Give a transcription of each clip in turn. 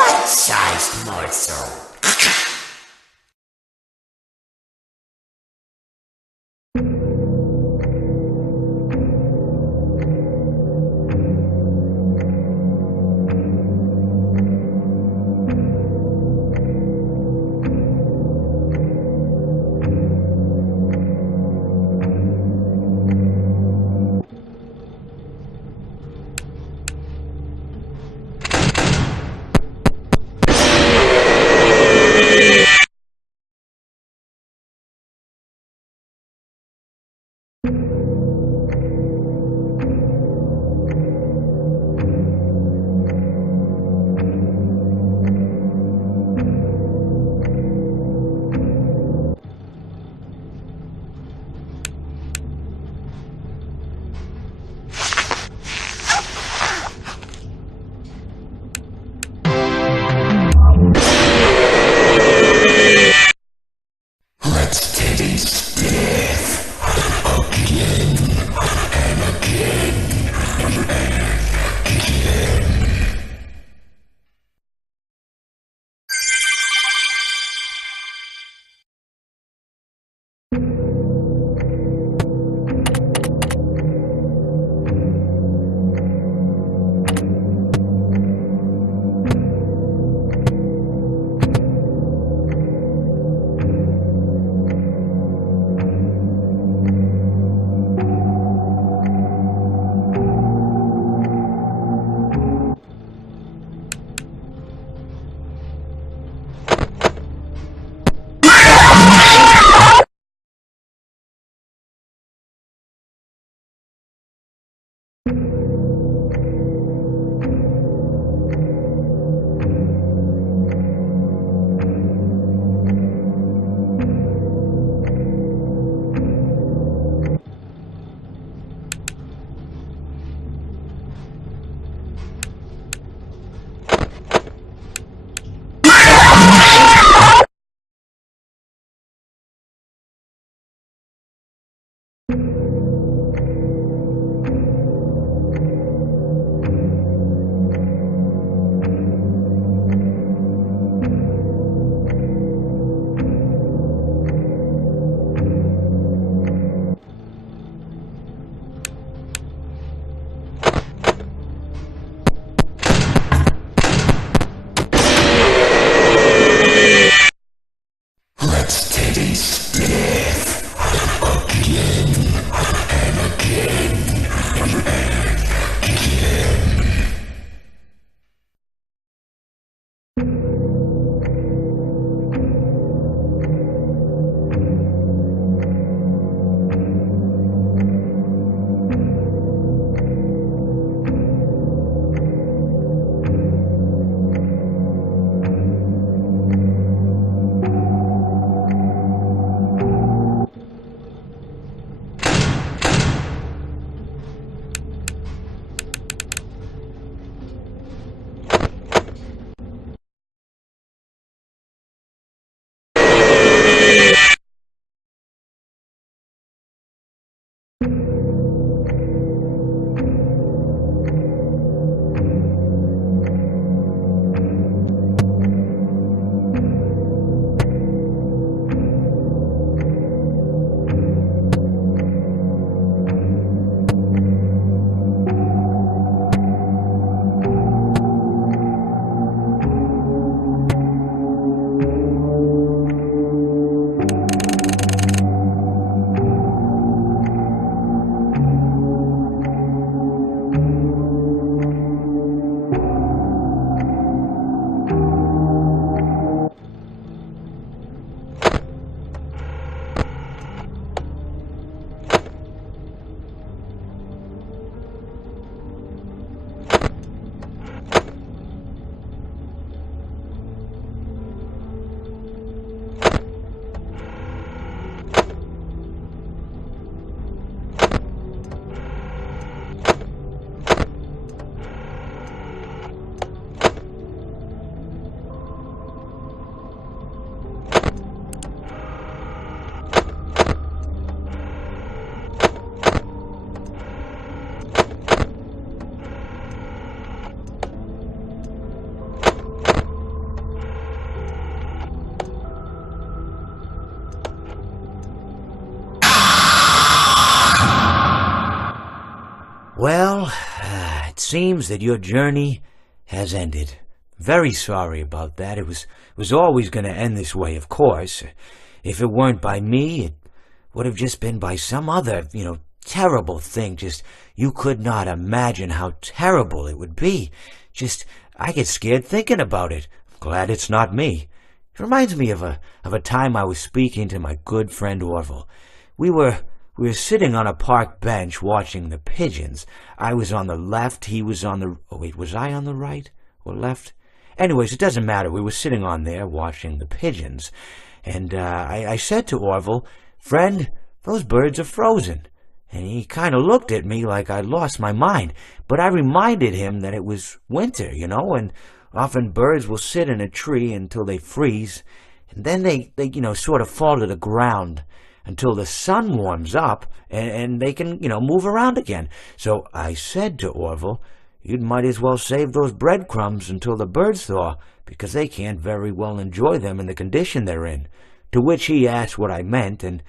Bite-sized morsel. Well, it seems that your journey has ended. Very sorry about that. It was always going to end this way, of course. If it weren't by me, it would have just been by some other, terrible thing. Just, you could not imagine how terrible it would be. Just, I get scared thinking about it. I'm glad it's not me. It reminds me of a time I was speaking to my good friend Orville. We were sitting on a park bench watching the pigeons. I was on the left, he was on the... Oh, wait, was I on the right or left? Anyways, it doesn't matter. We were sitting on there watching the pigeons. And I said to Orville, "Friend, those birds are frozen." And he kind of looked at me like I'd lost my mind. But I reminded him that it was winter, and often birds will sit in a tree until they freeze. And then they sort of fall to the ground until the sun warms up and they can, move around again. So I said to Orville, "You might as well save those breadcrumbs until the birds thaw, because they can't very well enjoy them in the condition they're in." To which he asked what I meant, and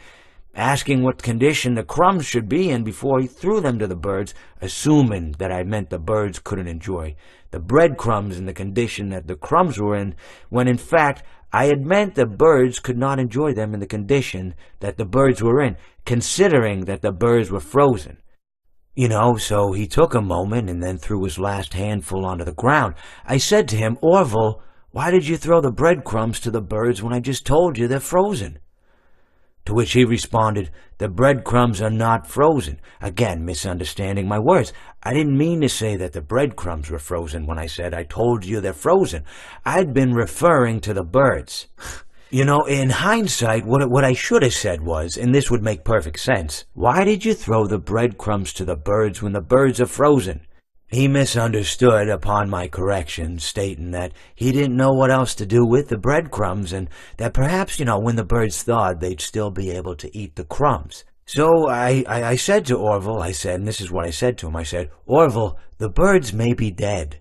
asking what condition the crumbs should be in before he threw them to the birds, assuming that I meant the birds couldn't enjoy the breadcrumbs in the condition that the crumbs were in, when in fact I had meant the birds could not enjoy them in the condition that the birds were in, considering that the birds were frozen. So he took a moment and then threw his last handful onto the ground. I said to him, "Orville, why did you throw the breadcrumbs to the birds when I just told you they're frozen?" To which he responded, "The breadcrumbs are not frozen." Again, misunderstanding my words. I didn't mean to say that the breadcrumbs were frozen when I said I told you they're frozen. I'd been referring to the birds. In hindsight, what I should have said was, and this would make perfect sense, "Why did you throw the breadcrumbs to the birds when the birds are frozen?" He misunderstood upon my correction, stating that he didn't know what else to do with the breadcrumbs, and that perhaps, when the birds thawed, they'd still be able to eat the crumbs. So I said to Orville, and this is what I said to him, I said, "Orville, the birds may be dead,